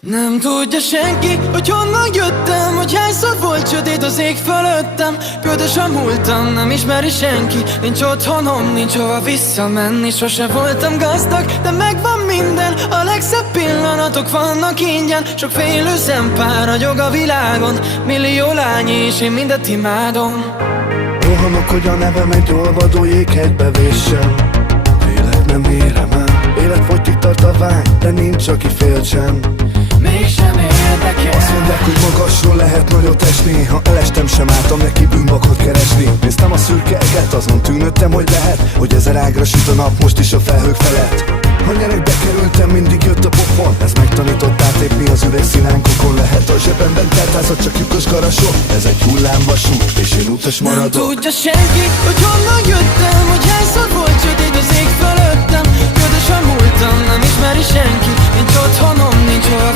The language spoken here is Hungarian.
Nem tudja senki, hogy honnan jöttem, hogy hányszor volt sötét az ég fölöttem. Ködös a múltam, nem ismeri senki. Nincs otthonom, nincs hova visszamenni. Sose voltam gazdag, de megvan minden. A legszebb pillanatok vannak ingyen. Sok félő szempár ragyog a világon. Millió lány és én mindet imádom. Rohanok, hogy a nevem egy olvadó jéghegybe véssem. Élet nem érem el, életfogytig tart a vágy, de nincs, aki féltsen. Mégsem érdekel. Azt mondják, hogy magasról lehet nagyot esni. Ha elestem, sem álltam neki bűnbakot keresni. Néztem a szürke eget, azon tűnődtem, hogy lehet, hogy ezer ágra süt a nap most is a felhők felett. Ha nyerekbe kerültem, mindig jött a pofon. Ez megtanított átlépni az üvegszínánkokon. Lehet a zsebemben teltházat, csak lyukos garasó. Ez egy hullámvasút, és én utas maradok. Nem tudja senki, hogy honnan jöttem, hogy hányszor volt sötét az ég fölöttem. Ködös a múltam, nem ismeri senki. Nincs otthonom, nincs hova